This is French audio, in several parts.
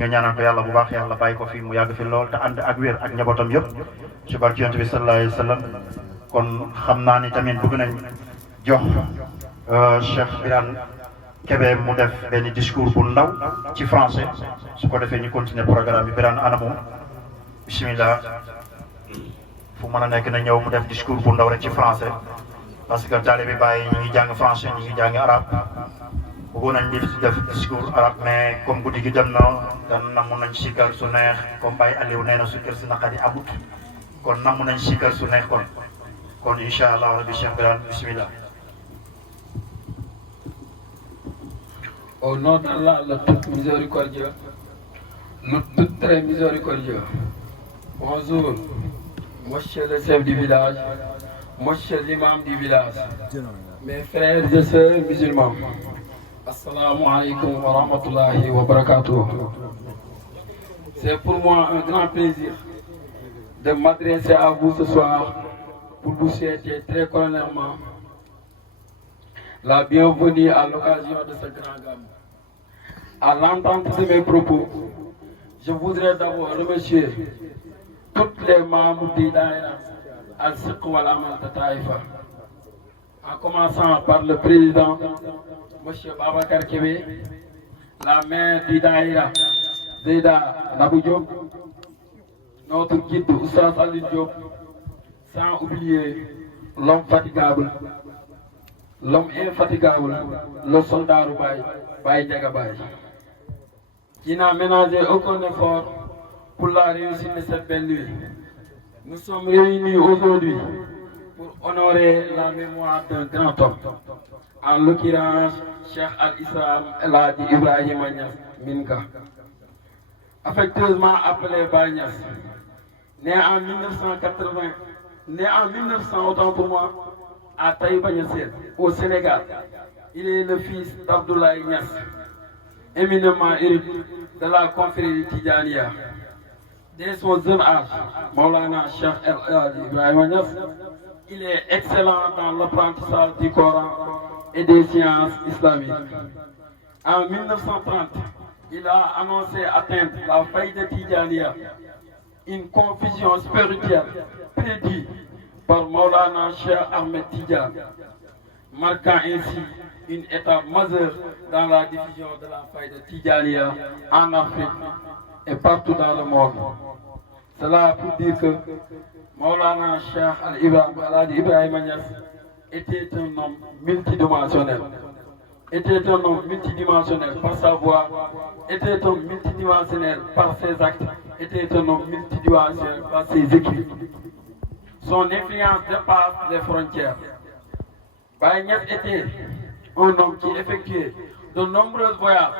ñu ñaanal ko yàlla bu baax yàlla bàyyi ko fi mu yàgg fi lool te ànd ak wér ak njabootam yëpp ci barke yonent bi sallallahu alayhi wa sallam kon xam naa ni tamit bëgg nañ jox Cheikh Birane Kébé mu def benn discours bu ndaw ci français su ko defee ñu continuer programme bi Birane anamu bismillah fu mën a nekk na ñëw mu def discours bu ndaw rek ci français parce que taalibe Baay ñi ngi jàng français ñi ngi jàng arabe bëggoon nañ di def discours arabe mais comme guddi gi dem na dan namu nañ sikar su neex comme Baye Aliou nee na su kër si naqari amut kon namu nañ sikar su neex kon incha allah rabbi Cheikh Birane bismillah. Au nom d'Allah, le tout miséricordieux, le tout très miséricordieux. Bonjour, monsieur le chef du village, monsieur l'imam du village, mes frères et sœurs musulmans. Assalamu alaikum wa rahmatullahi wa barakatuh. C'est pour moi un grand plaisir de m'adresser à vous ce soir pour vous souhaiter très cordialement la bienvenue à l'occasion de ce grand gamme. À l'entente de mes propos, je voudrais d'abord remercier tous les membres du Daïra Al-Siq wal Amal de Taïfa, en commençant par le président, M. Babacar Kébé, la maire du Daïra, Zeda Nabou Diop, notre guide Oussas Ali Diop, sans oublier l'homme fatigable, l'homme infatigable, le soldat Roubaï, Baye Diagabaye, qui n'a ménagé aucun effort pour la réussite de cette belle nuit. Nous sommes réunis aujourd'hui pour honorer la mémoire d'un grand homme, en l'occurrence Cheikh Al-Islam El Hadji Ibrahima Niass Minka, affectueusement appelé Baye Niass, né en 1980, né en 1900 autant pour moi, à Taïba Niassène, au Sénégal. Il est le fils d'Abdoulaye Niass, éminemment érudit de la confrérie Tidjaniya. Dès son jeune âge, Maulana Cheikh El Hadji Ibrahima Niass, il est excellent dans l'apprentissage du Coran et des sciences islamiques. En 1930, il a annoncé atteindre la faille de Tidjaniya, une confusion spirituelle prédite par Maulana Cheikh Ahmed Tidjan, marquant ainsi une étape majeure dans la diffusion de la faille de Tidjaniya en Afrique et partout dans le monde. Cela pour dire que Maulana Cheikh Al-Hadji Ibrahima Niass était un homme multidimensionnel. Était un homme multidimensionnel par sa voix, était un homme multidimensionnel par ses actes, était un homme multidimensionnel par ses écrits. Son influence dépasse les frontières. Baye Niass était un homme qui effectuait de nombreux voyages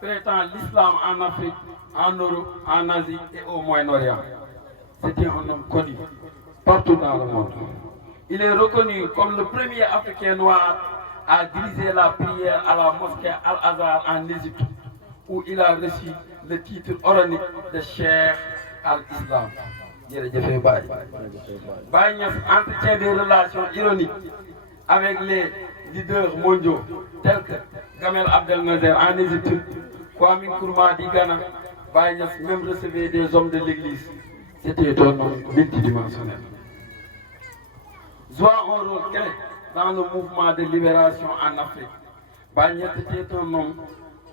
traitant l'islam en Afrique, en Europe, en Asie et au Moyen-Orient. C'était un homme connu partout dans le monde. Il est reconnu comme le premier Africain noir à diriger la prière à la mosquée Al-Azhar en Égypte, où il a reçu le titre honorifique de Cheikh Al-Islam. Baye Niass entretient des relations ironiques avec les leaders mondiaux tels que Gamal Abdel Nasser en Égypte, Kwame Nkrumah du Ghana. Baye Niass même recevait des hommes de l'église. C'était un homme multidimensionnel. Jouant un rôle clé dans le mouvement de libération en Afrique. Baye Niass était un homme,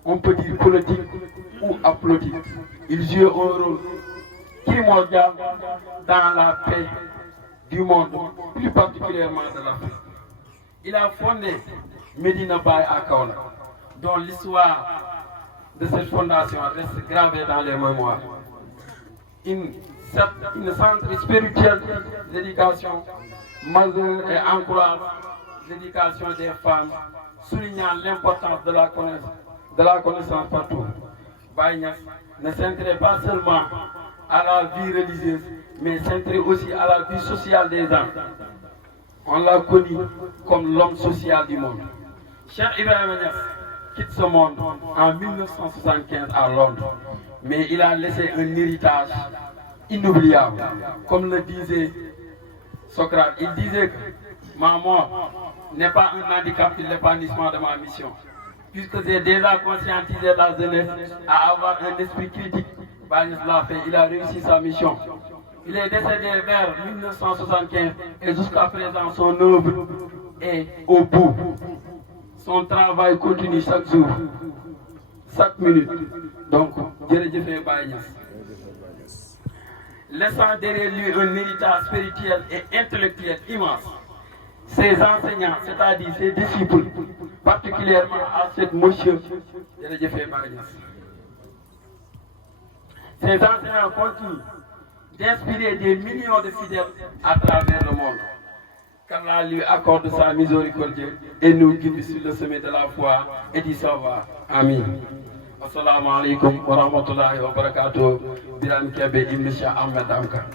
on peut dire politique ou apolitique. Il jouait un rôle primordial dans la paix du monde, plus particulièrement de l'Afrique. Il a fondé Medina Baye à Kaolack, dont l'histoire de cette fondation reste gravée dans les mémoires. Une centre spirituel d'éducation majeure et encourage l'éducation des femmes, soulignant l'importance de la connaissance partout. Baye Niass ne s'intéresse pas seulement à la vie religieuse, mais s'intéresse aussi à la vie sociale des gens. On l'a connu comme l'homme social du monde. Cheikh Ibrahima Niass quitte ce monde en 1975 à Londres, mais il a laissé un héritage inoubliable. Comme le disait Socrate, il disait que ma mort n'est pas un handicap de l'épanouissement de ma mission, puisque j'ai déjà conscientisé la jeunesse à avoir un esprit critique, Baye Niass l'a fait, il a réussi sa mission. Il est décédé vers 1975 et jusqu'à présent son œuvre est au bout. Son travail continue chaque jour, chaque minute. Donc, jërëjëf Baye Niass. Laissant derrière lui un héritage spirituel et intellectuel immense. Ses enseignants, c'est-à-dire ses disciples, particulièrement à cet monsieur, jërëjëf Baye Niass. Ces enseignants continuent d'inspirer des millions de fidèles à travers le monde. Qu'Allah lui accorde sa miséricorde et nous guide sur le sommet de la foi et du savoir. Amin. Assalamu alaikum wa rahmatullahi wa barakatuh. Birame Kebe ibn Cheikh Ahmed Amka.